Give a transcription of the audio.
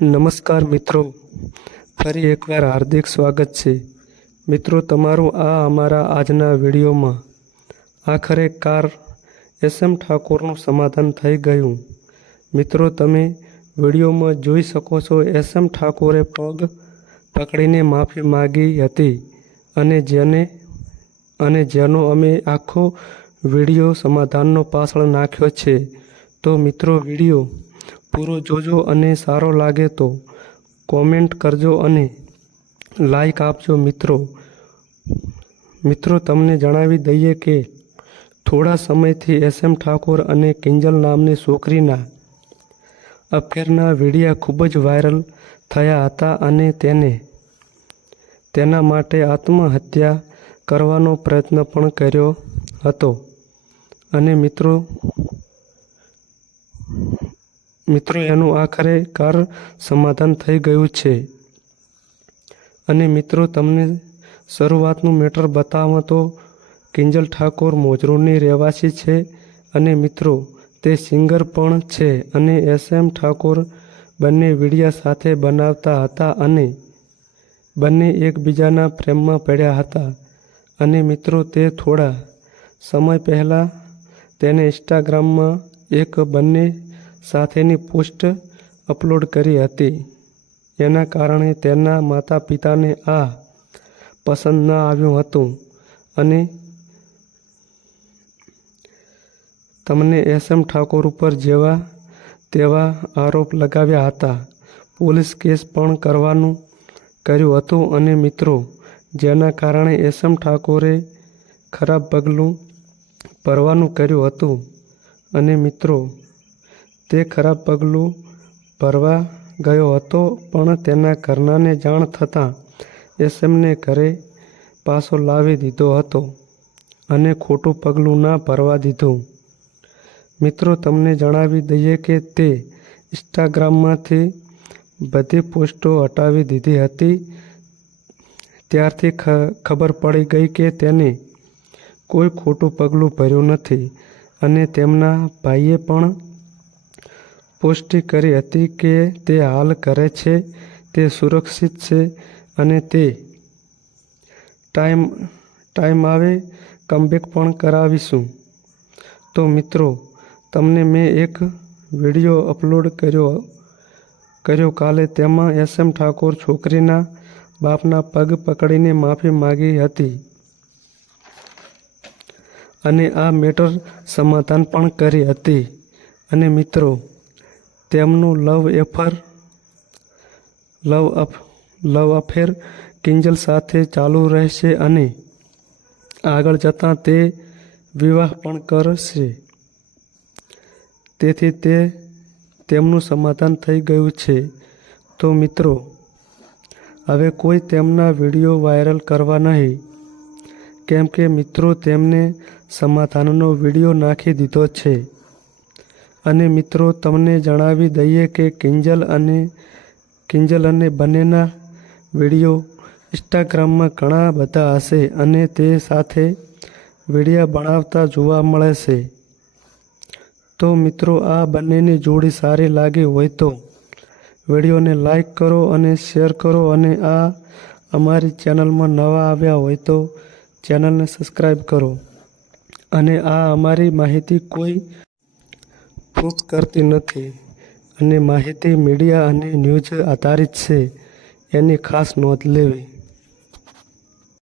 નમસ્કાર મિત્રો, ફરી એકવાર હાર્દિક સ્વાગત છે. મિત્રો તમારું આ અમારા આજના વિડીયોમાં. આખરે કાર એસએમ ઠાકોરનું સમાધાન થઈ ગયું. મિત્રો તમે વિડીયોમાં જોઈ શકો છો, એસએમ ઠાકોરે પગ પકડીને માફી માગી હતી અને જેનો અમે આખો વિડીયો સમાધાનનો પાછળ નાખ્યો છે. તો મિત્રો વિડીયો પૂરો જોજો અને સારો લાગે તો કોમેન્ટ કરજો અને લાઈક આપજો. મિત્રો તમને જણાવી દઈએ કે થોડા સમયથી એસએમ ઠાકોર અને કિંજલ નામની છોકરીના અફેરના વિડીયા ખૂબ જ વાયરલ થયા હતા અને તેના માટે આત્મહત્યા કરવાનો પ્રયત્ન પણ કર્યો હતો. અને મિત્રો એનું આખરે કાર સમાધાન થઈ ગયું છે. અને મિત્રો તમને શરૂઆતનું મેટર બતાવો તો કિંજલ ઠાકોર મોજરૂની રહેવાસી છે અને મિત્રો તે સિંગર પણ છે અને એસએમ ઠાકોર બંને વિડીયા સાથે બનાવતા હતા અને બંને એકબીજાના પ્રેમમાં પડ્યા હતા. અને મિત્રો તે થોડા સમય પહેલાં તેને ઇન્સ્ટાગ્રામમાં એક બંને સાથેની પોસ્ટ અપલોડ કરી હતી. એના કારણે તેના માતા પિતાને આ પસંદ ન આવ્યું હતું અને તમને એસએમ ઠાકોર ઉપર જેવા તેવા આરોપ લગાવ્યા હતા. પોલીસ કેસ પણ કર્યું હતું અને મિત્રો જેના કારણે એસએમ ઠાકોરે ખરાબ પગલું ભરવાનું કર્યું હતું. અને મિત્રો તે ખરાબ પગલું ભરવા ગયો હતો પણ તેના ઘરનાને જાણ થતાં એસએમને ઘરે પાછો લાવી દીધો હતો અને ખોટું પગલું ના ભરવા દીધું. મિત્રો તમને જણાવી દઈએ કે તે ઇન્સ્ટાગ્રામમાંથી બધી પોસ્ટો હટાવી દીધી હતી. ત્યારથી ખબર પડી ગઈ કે તેને કોઈ ખોટું પગલું ભર્યું નથી. અને તેમના ભાઈએ પણ પુષ્ટિ કરી હતી કે તે હાલ ઘરે છે, તે સુરક્ષિત છે અને તે ટાઈમ આવે કમબેક પણ કરાવીશું. તો મિત્રો તમને મેં એક વિડીયો અપલોડ કર્યો કાલે. તેમાં એસએમ ઠાકોર છોકરીના બાપના પગ પકડીને માફી માગી હતી અને આ મેટર સમાધાન પણ કરી હતી. અને મિત્રો તેમનું લવ અફેર કિંજલ સાથે ચાલુ રહેશે અને આગળ જતાં તે વિવાહ પણ કરશે. તેથી તેમનું સમાધાન થઈ ગયું છે. તો મિત્રો હવે કોઈ તેમના વિડીયો વાયરલ કરવા નહીં, કેમ કે મિત્રો તેમને સમાધાનનો વિડીયો નાખી દીધો છે. અને મિત્રો તમને જણાવી દઈએ કે કિંજલ અને બંનેના વિડીયો ઇન્સ્ટાગ્રામમાં ઘણા બધા હશે અને તે સાથે વિડીયા બનાવતા જોવા મળે છે. તો મિત્રો આ બંનેની જોડી સારી લાગી હોય તો વિડીયોને લાઈક કરો અને શેર કરો અને આ અમારી ચેનલમાં નવા આવ્યા હોય તો ચેનલને સબસ્ક્રાઈબ કરો. અને આ અમારી માહિતી કોઈ પ્રૂફ કરતી નથી અને માહિતી મીડિયા અને ન્યૂઝ આધારિત છે, એની ખાસ નોંધ લેવી.